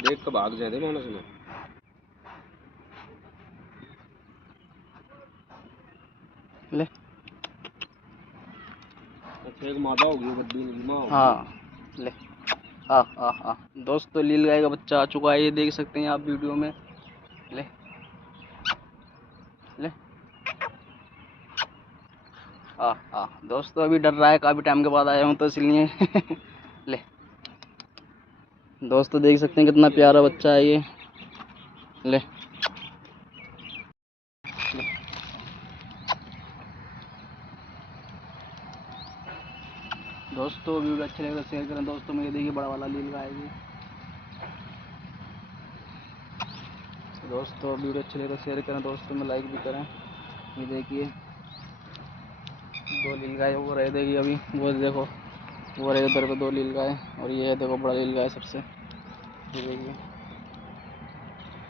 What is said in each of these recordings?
देख के भाग जाए थे मानस में। ले अच्छा एक मादा होगी गद्दी नहीं माँ होगी। हाँ ले दोस्तों लील गाय का बच्चा आ चुका है, ये देख सकते हैं आप वीडियो में। ले ले दोस्तों अभी डर रहा है, काफ़ी टाइम के बाद आया हूँ तो इसलिए ले दोस्तों देख सकते हैं कितना प्यारा बच्चा है ये। ले दोस्तों वीडियो अच्छे लगे तो शेयर करें दोस्तों। मेरे देखिए बड़ा वाला लील गाय है। दोस्तों वीडियो अच्छे लगे तो शेयर करें दोस्तों में, लाइक भी करें। ये देखिए दो लील गाय वो रहे, देखिए अभी वो देखो वो रहे उधर पे दो लील गाय, और ये है देखो बड़ा लील गाय सबसे। ये देखिए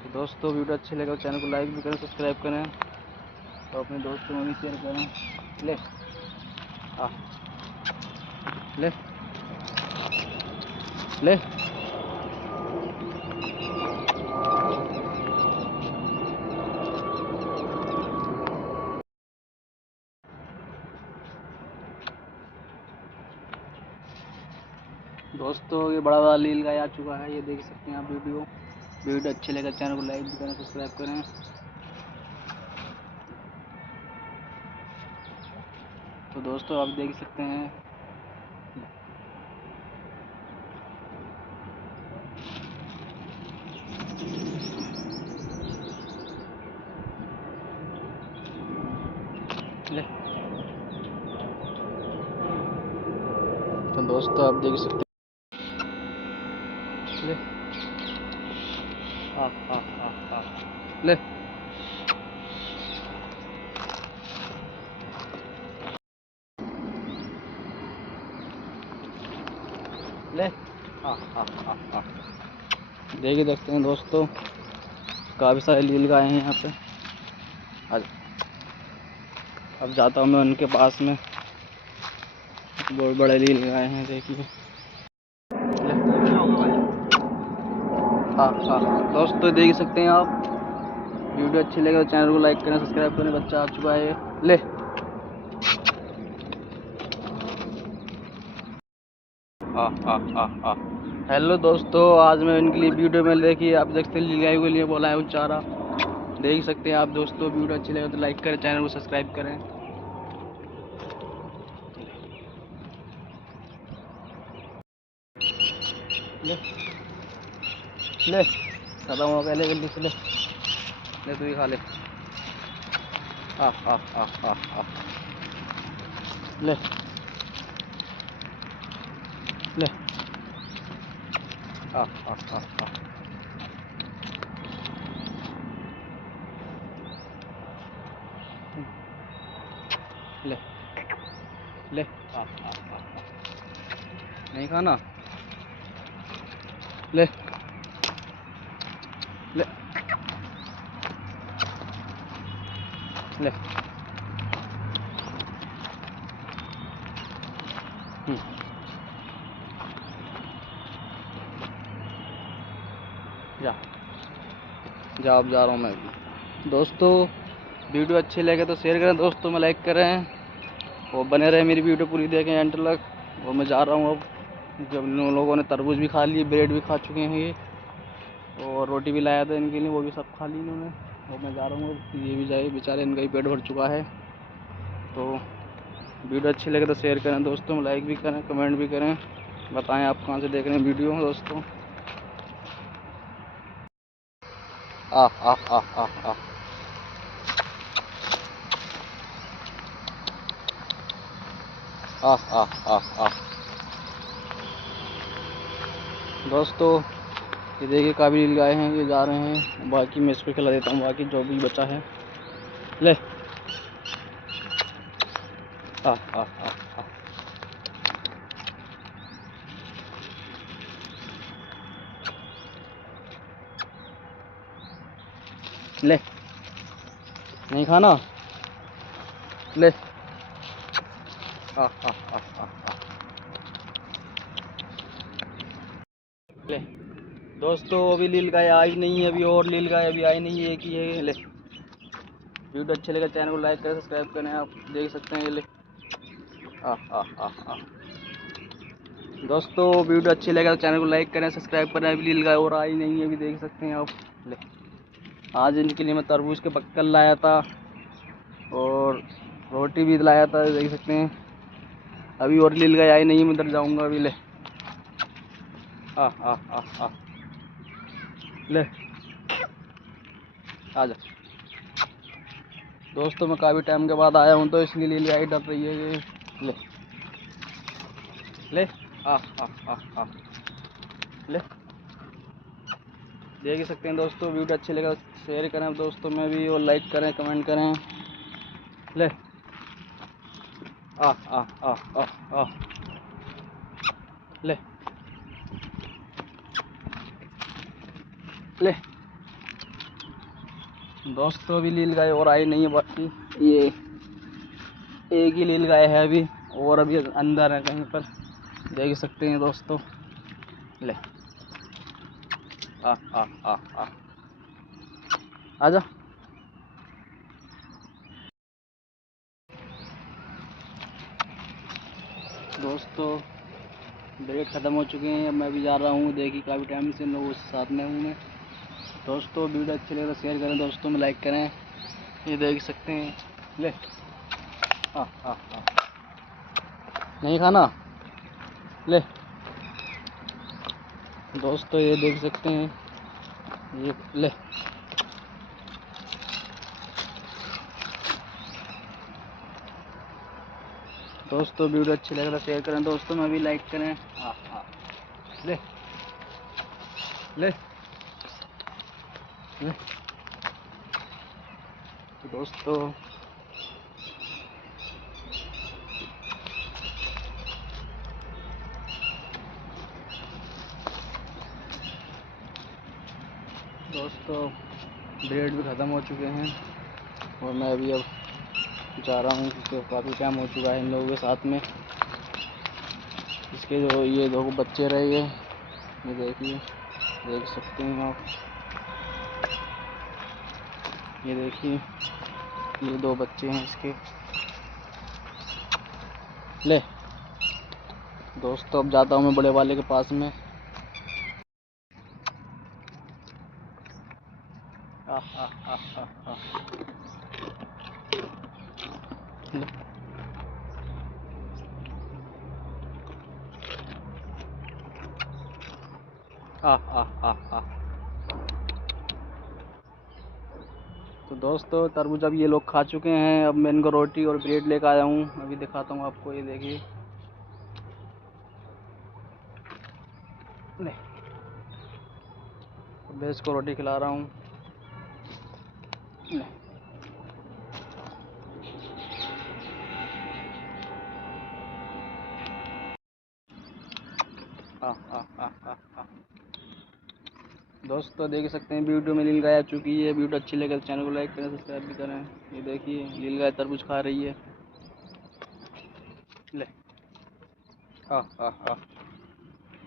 तो दोस्तों वीडियो अच्छे लगे तो चैनल को लाइक भी करें, सब्सक्राइब करें और अपने दोस्तों में भी शेयर करें। ले ले ले दोस्तों ये बड़ा वाला लील गाय आ चुका है, ये देख सकते हैं आप। वीडियो अच्छे लगे चैनल को लाइक भी करें, सब्सक्राइब करें। तो दोस्तों आप देख सकते हैं ले तो दोस्तों आप देख सकते हैं ले ले ले देखिए देखते हैं दोस्तों काफ़ी सारे लील गाय हैं यहाँ पे। आज अब जाता हूँ मैं उनके पास में, बहुत बड़े लील गाय हैं देखिए। दोस्तों देख सकते हैं आप। वीडियो अच्छी लगे तो चैनल को लाइक करें, सब्सक्राइब करें। बच्चा आ चुका है ले हेलो दोस्तों, आज मैं इनके लिए वीडियो में देखिए आप देख सकते हैं लील गाय के लिए बोला है चारा। देख सकते हैं आप दोस्तों। वीडियो अच्छी लगे तो लाइक करें, चैनल को सब्सक्राइब करें। ले ले खत्म हो गया, ले जल्दी से ले तू ही खा ले। ले ले ले ले नहीं खाना ले ले ले जा जा अब जा रहा हूँ मैं भी। दोस्तों वीडियो अच्छी लगे तो शेयर करें दोस्तों में, लाइक करें और बने रहे मेरी वीडियो पूरी देखें एंड तक। और मैं जा रहा हूँ अब। जब उन लोगों ने तरबूज भी खा ली, ब्रेड भी खा चुके हैं ये, और रोटी भी लाया था इनके लिए, वो भी सब खा ली इन्होंने। और मैं जा रहा हूँ अब, ये भी जाए बेचारे, इनका ही पेट भर चुका है। तो वीडियो अच्छी लगे तो शेयर करें दोस्तों में, लाइक भी करें, कमेंट भी करें, बताएं आप कहाँ से देख रहे हैं वीडियो दोस्तों। आ आ आ आ आ आ आ आ आ दोस्तों ये देखिए काफ़ी लील गाय हैं, ये जा रहे हैं। बाकी मैं इसको खिला देता हूँ, बाकी जो भी बचा है। ले आ आ आ आ ले नहीं खाना ले ले दोस्तों अभी लील गाय आई नहीं है, अभी और लील गाय अभी आई नहीं है, एक ही है। ले वीडियो अच्छे लगे चैनल को लाइक करें, सब्सक्राइब करें। आप देख सकते हैं ये ले आ। दोस्तों वीडियो अच्छी लगे तो चैनल को लाइक करें, सब्सक्राइब करें। अभी लील गाय और आई नहीं है, अभी देख सकते हैं आप। ले आज इनके लिए मैं तरबूज के पक्कल लाया था और रोटी भी लाया था, देख सकते हैं। अभी और लील गाय आई नहीं है, मैं उधर जाऊंगा अभी। ले आ ले आ जा। दोस्तों मैं काफ़ी टाइम के बाद आया हूँ तो इसलिए लील गाय डर रही है ये। ले ले आ ले देख ही सकते हैं दोस्तों। वीडियो अच्छी लगे तो शेयर करें दोस्तों में भी, और लाइक करें, कमेंट करें। ले आ ले ले दोस्तों अभी लील गाय और आई नहीं है, बाकी ये एक ही लील गाय है अभी, और अभी अंदर है कहीं पर, देख सकते हैं दोस्तों। ले आ आजा। दोस्तों ब्रेक ख़त्म हो चुके हैं, अब मैं भी जा रहा हूँ। देखिए काफ़ी टाइम से इन लोगों के साथ में हूँ मैं। दोस्तों वीडियो अच्छी लगे तो शेयर करें दोस्तों में, लाइक करें। ये देख सकते हैं। ले आ नहीं खाना। ले दोस्तों ये देख सकते हैं ये। ले दोस्तों वीडियो अच्छी लगे तो शेयर करें दोस्तों में भी, लाइक करें। ले ले ले दोस्तों ब्रेड भी ख़त्म हो चुके हैं और मैं अभी अब जा रहा हूँ क्योंकि काफ़ी टाइम हो चुका है इन लोगों के साथ में। इसके जो ये दो बच्चे रहे ये देखिए, देख सकते हैं आप। ये देखिए ये दो बच्चे हैं इसके। ले दोस्तों अब जाता हूँ मैं बड़े वाले के पास में। ले तो दोस्तों तरबूज अब ये लोग खा चुके हैं। अब मैं इनको रोटी और ब्रेड लेकर आया हूँ, अभी दिखाता हूँ आपको। ये देखिए ले मैं इसको रोटी खिला रहा हूँ। ले दोस्तों देख सकते हैं वीडियो में लील गाय आ चुकी है। वीडियो अच्छी लगे तो चैनल को लाइक करें, सब्सक्राइब भी करें। ये देखिए लील गाय तरबूज खा रही है। ले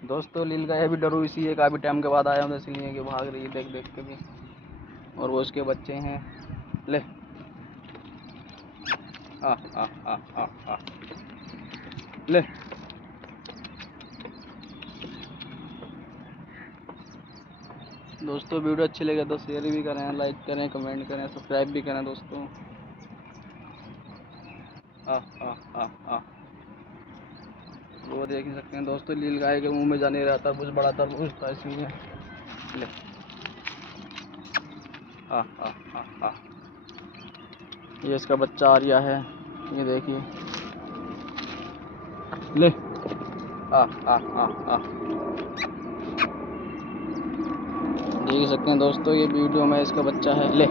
दोस्तों लील गाय अभी डरू इसी है, काफ़ी टाइम के बाद आया हूँ इसलिए कि भाग रही है देख देख के भी। और वो उसके बच्चे हैं। ले ले दोस्तों वीडियो अच्छी लगे तो शेयर भी करें, लाइक करें, कमेंट करें, सब्सक्राइब भी करें दोस्तों। वो देख ही सकते हैं दोस्तों, लील गाय के मुंह में जा नहीं रहा तरबूज, बड़ा तरबूज था इसलिए। ले ये इसका बच्चा आर्या है, ये देखिए। ले देख सकते हैं दोस्तों, ये वीडियो में इसका बच्चा है। ले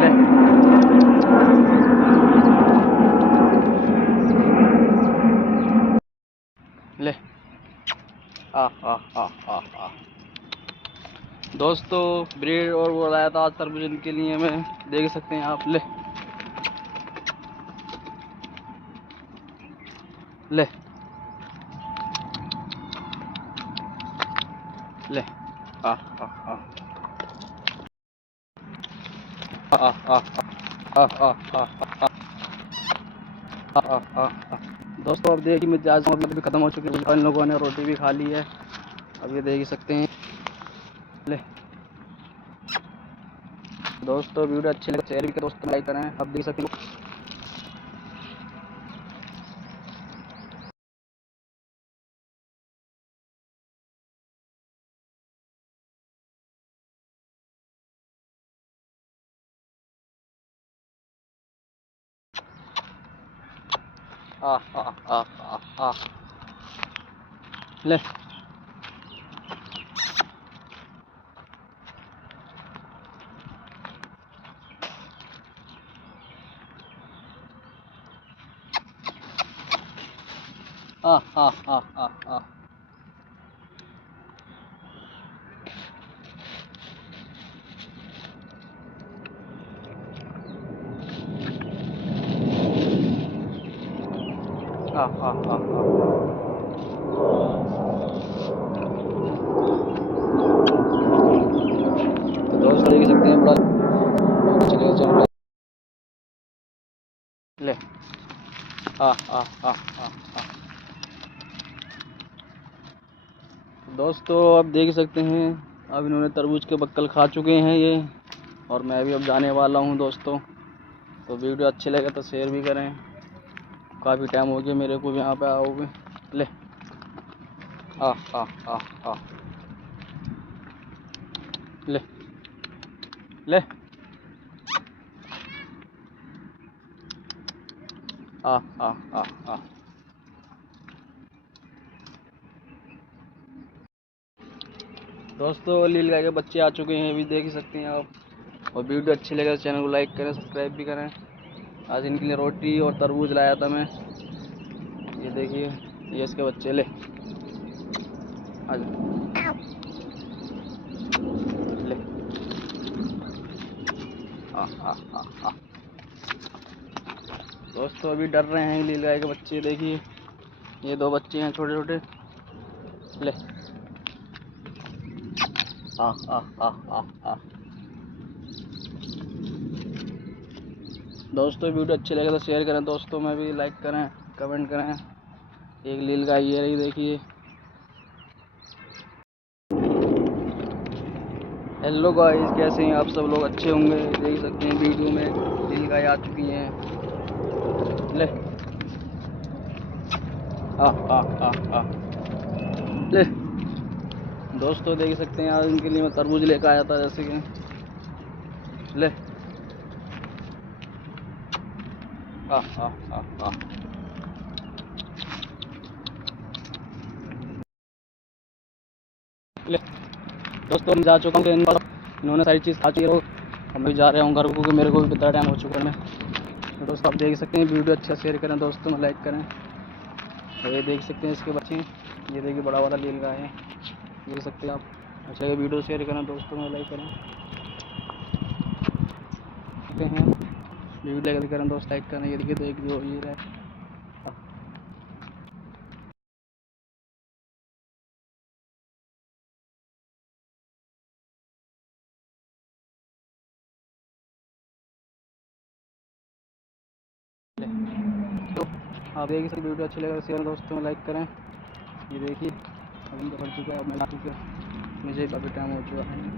ले ले दोस्तों ब्रेड और वो लाया था आज तरबूज के लिए मैं, देख सकते हैं आप। ले ले ले आ आ आ आ आ आ आ आ आ। दोस्तों अब देखिए मिजाज मतलब भी ख़त्म हो चुकी है, इन लोगों ने रोटी भी खा ली है। अब ये देख सकते हैं। ले दोस्तों वीडियो अच्छी लगे शेयर भी करें, दोस्तों लाइक करें। अब देख सकते हैं। आ आ आ आ आ ले आ आ आ आ आ। आ आ आ आ। तो दोस्तों देख सकते हैं बड़ा चलेगा चैनल ले आ आ आ आ आ। दोस्तों अब देख सकते हैं, अब इन्होंने तरबूज के बक्कल खा चुके हैं ये, और मैं भी अब जाने वाला हूँ दोस्तों। तो वीडियो अच्छे लगे तो शेयर भी करें। काफ़ी टाइम हो गया मेरे को भी यहाँ पे आओ भी। ले आ आ आ आ ले ले आ आ आ आ। दोस्तों लील गाय के बच्चे आ चुके हैं, अभी देख ही सकते हैं आप। और वीडियो अच्छी लगे तो चैनल को लाइक करें, सब्सक्राइब भी करें। आज इनके लिए रोटी और तरबूज लाया था मैं। ये देखिए ये इसके बच्चे ले आज ले आ आ आ आ। दोस्तों अभी डर रहे हैं लील गाय के बच्चे, देखिए ये दो बच्चे हैं छोटे छोटे। ले आ आ आ आ आ। दोस्तों वीडियो अच्छी लगे तो शेयर करें दोस्तों, में भी लाइक करें, कमेंट करें। एक लील गाय ये रही देखिए। हेलो गाइस, कैसे हैं आप सब लोग? अच्छे होंगे। देख सकते हैं वीडियो में लील गाय आ चुकी हैं। ले आ आ आ आ ले दोस्तों देख सकते हैं, आज इनके लिए मैं तरबूज लेकर आया था जैसे कि। ले आ आ आ आ। ले दोस्तों मैं जा चुका हूँ, इन्होंने सारी चीज़ खा चुकी है। अब मैं जा रहा हूँ घर को, क्योंकि मेरे को भी कितना टाइम हो चुका है। तो दोस्तों आप देख सकते हैं, वीडियो अच्छा शेयर करें दोस्तों में, लाइक करें। और ये देख सकते हैं इसके बच्चे, ये देखिए बड़ा वाला लील गाय है, देख सकते हैं आप। अच्छा ये वीडियो शेयर करें दोस्तों में, लाइक करें। सकते हैं वीडियो लाइक करें दोस्त, लाइक करें। ये देखिए देख जो ये है। तो आप देखिए सर, वीडियो अच्छी लगे शेयर दोस्तों में, लाइक करें। ये देखिए अब इनका पड़ चुका है, अब मैं ला चुका है, मुझे काफ़ी टाइम हो चुका है।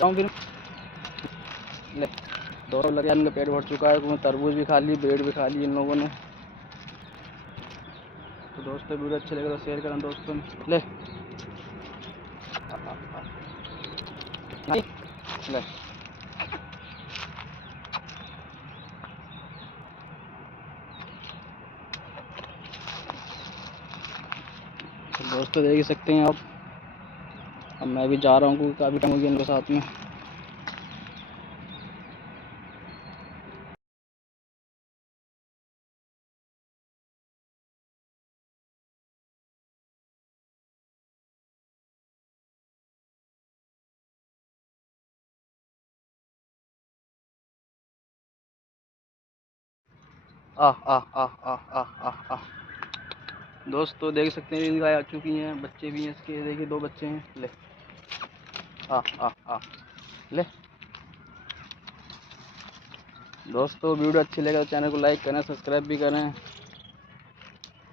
हाँ फिर ले दोनों लगे, इनका पेट भर चुका है, तरबूज भी खा ली, ब्रेड भी खा ली इन लोगों ने। तो दोस्तों वीडियो अच्छे लगे तो शेयर करें दोस्तों में। ले ले तो दोस्तों देख ही सकते हैं आप। अब मैं भी जा रहा हूँ, क्योंकि काफ़ी टाइम हो गया इनके साथ में। आ आ आ आ आ आ आ दोस्तों देख सकते हैं नील गाय आ चुकी हैं, बच्चे भी हैं इसके, देखिए 2 बच्चे हैं। ले आ आ आ ले दोस्तों वीडियो अच्छी लगे तो चैनल को लाइक करें, सब्सक्राइब भी करें।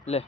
ले